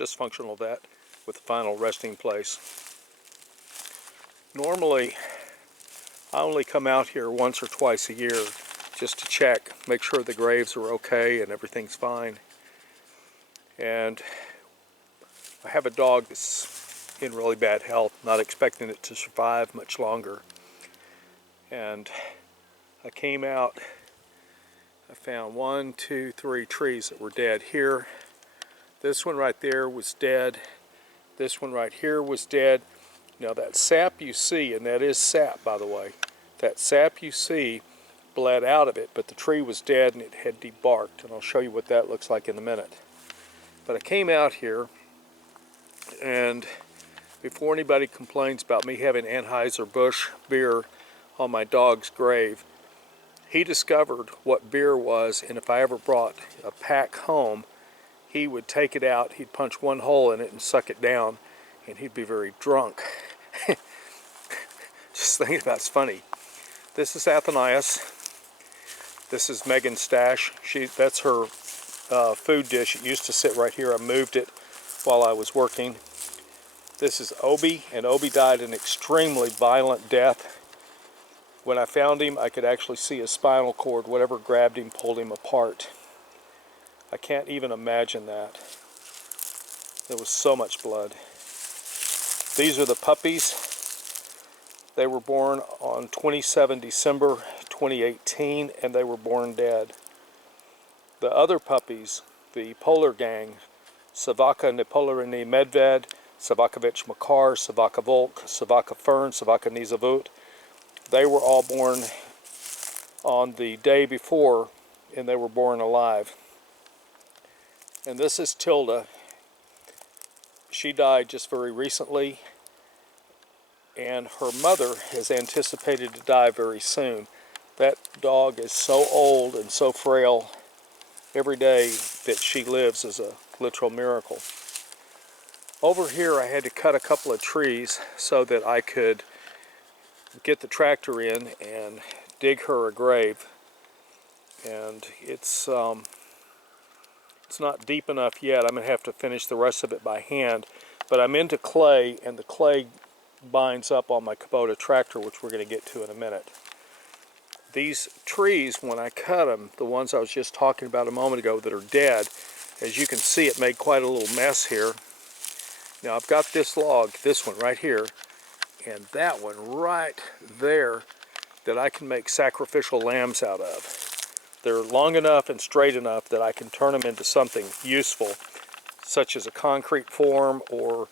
dysfunctional vet with the final resting place. Normally, I only come out here once or twice a year just to check, make sure the graves are okay and everything's fine. And I have a dog that's in really bad health, not expecting it to survive much longer. And I came out, I found 1, 2, 3 trees that were dead here. This one right there was dead. This one right here was dead. Now that sap you see, and that is sap by the way, that sap you see bled out of it, but the tree was dead and it had debarked, and I'll show you what that looks like in a minute. But I came out here, and before anybody complains about me having Anheuser-Busch beer on my dog's grave, he discovered what beer was, and if I ever brought a pack home, he would take it out, he'd punch one hole in it and suck it down, and he'd be very drunk. Just thinking about it's funny. This is Athenias. This is Megan's stash. That's her food dish. It used to sit right here. I moved it while I was working. This is Obi, and Obi died an extremely violent death. When I found him, I could actually see his spinal cord. Whatever grabbed him pulled him apart. I can't even imagine that. There was so much blood. These are the puppies. They were born on 27 December 2018, and they were born dead. The other puppies, the polar gang, Savaka Nepolarny Medved, Savakovich Makar, Savaka Volk, Savaka Fern, Savaka Nizavut, they were all born on the day before, and they were born alive. And this is Tilda. She died just very recently, and her mother is anticipated to die very soon. That dog is so old and so frail. Every day that she lives is a literal miracle. Over here I had to cut a couple of trees so that I could get the tractor in and dig her a grave. And it's not deep enough yet. I'm going to have to finish the rest of it by hand. But I'm into clay, and the clay binds up on my Kubota tractor, which we're going to get to in a minute. These trees, when I cut them, the ones I was just talking about a moment ago that are dead, as you can see, it made quite a little mess here. Now I've got this log, this one right here, and that one right there that I can make sacrificial lambs out of. They're long enough and straight enough that I can turn them into something useful, such as a concrete form, or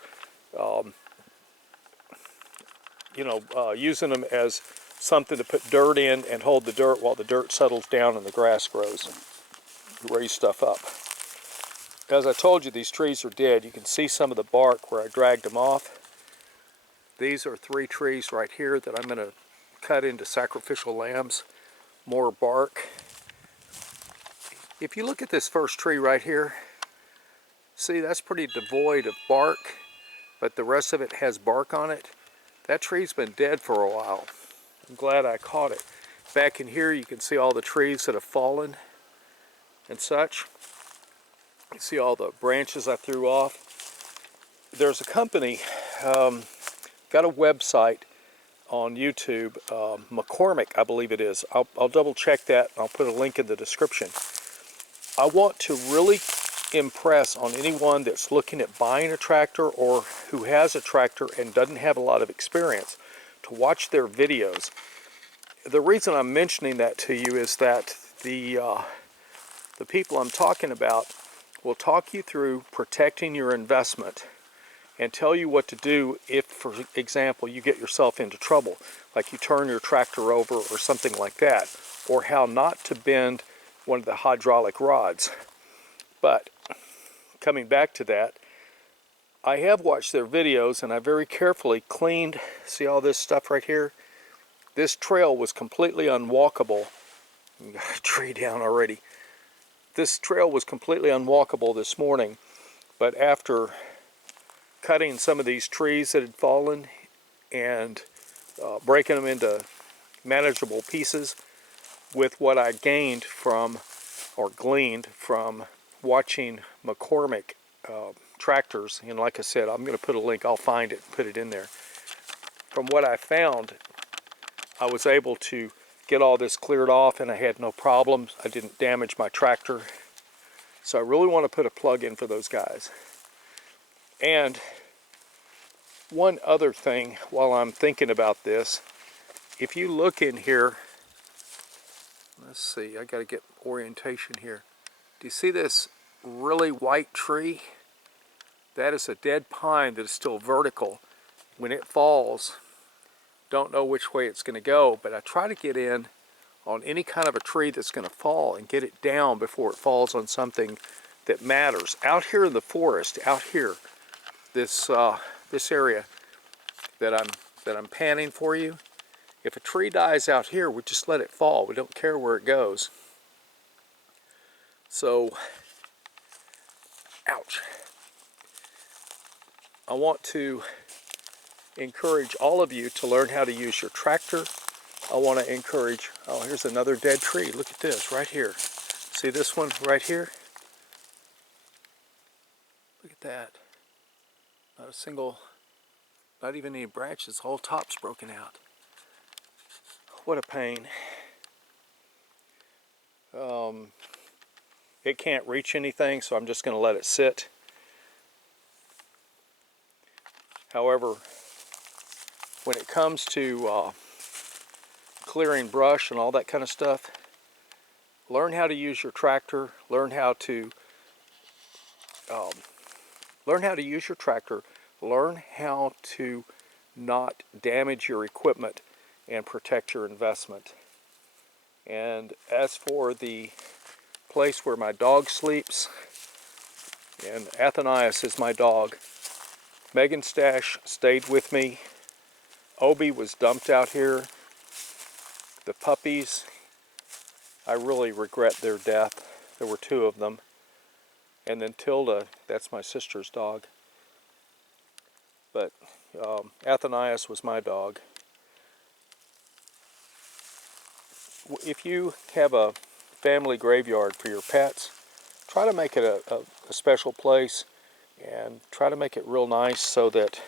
using them as something to put dirt in and hold the dirt while the dirt settles down and the grass grows and raise stuff up. As I told you, these trees are dead. You can see some of the bark where I dragged them off. These are 3 trees right here that I'm going to cut into sacrificial lambs. More bark. If you look at this first tree right here, see, that's pretty devoid of bark, but the rest of it has bark on it. That tree's been dead for a while. I'm glad I caught it. Back in here you can see all the trees that have fallen and such. You see all the branches I threw off. There's a company, got a website on YouTube, McCormick I believe it is. I'll double check that, and I'll put a link in the description. I want to really impress on anyone that's looking at buying a tractor or who has a tractor and doesn't have a lot of experience to watch their videos. The reason I'm mentioning that to you is that the people I'm talking about will talk you through protecting your investment and tell you what to do if, for example, you get yourself into trouble, like you turn your tractor over or something like that, or how not to bend one of the hydraulic rods. But coming back to that, I have watched their videos, and I very carefully cleaned, see all this stuff right here? This trail was completely unwalkable. Got a tree down already. This trail was completely unwalkable this morning, but after cutting some of these trees that had fallen and breaking them into manageable pieces with what I gained from, or gleaned from, watching McCormick tractors, and like I said, I'm going to put a link, I'll find it, put it in there. From what I found, I was able to get all this cleared off and I had no problems. I didn't damage my tractor. So I really want to put a plug in for those guys. And one other thing while I'm thinking about this, if you look in here, let's see, I got to get orientation here. Do you see this really white tree? That is a dead pine that is still vertical. When it falls, don't know which way it's going to go, but I try to get in on any kind of a tree that's going to fall and get it down before it falls on something that matters. Out here in the forest, out here, this area that I'm panning for you, if a tree dies out here, we just let it fall. We don't care where it goes. So, ouch. I want to encourage all of you to learn how to use your tractor. I want to encourage, oh, here's another dead tree. Look at this right here. See this one right here? Look at that. Not a single, not even any branches. The whole top's broken out. What a pain. It can't reach anything, so I'm just going to let it sit. However, when it comes to clearing brush and all that kind of stuff, learn how to use your tractor, learn how to use your tractor, learn how to not damage your equipment and protect your investment. And as for the place where my dog sleeps, and Athenias is my dog, Megan Stash stayed with me. Obi was dumped out here. The puppies, I really regret their death. There were 2 of them. And then Tilda, that's my sister's dog. But Athenias was my dog. If you have a family graveyard for your pets, try to make it a special place and try to make it real nice so that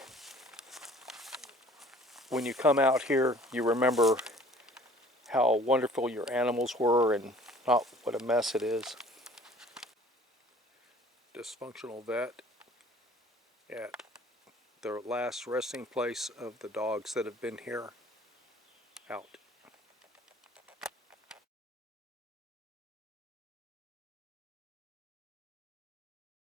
when you come out here, you remember how wonderful your animals were and not what a mess it is. Dysfunctional vet at the last resting place of the dogs that have been here. Out.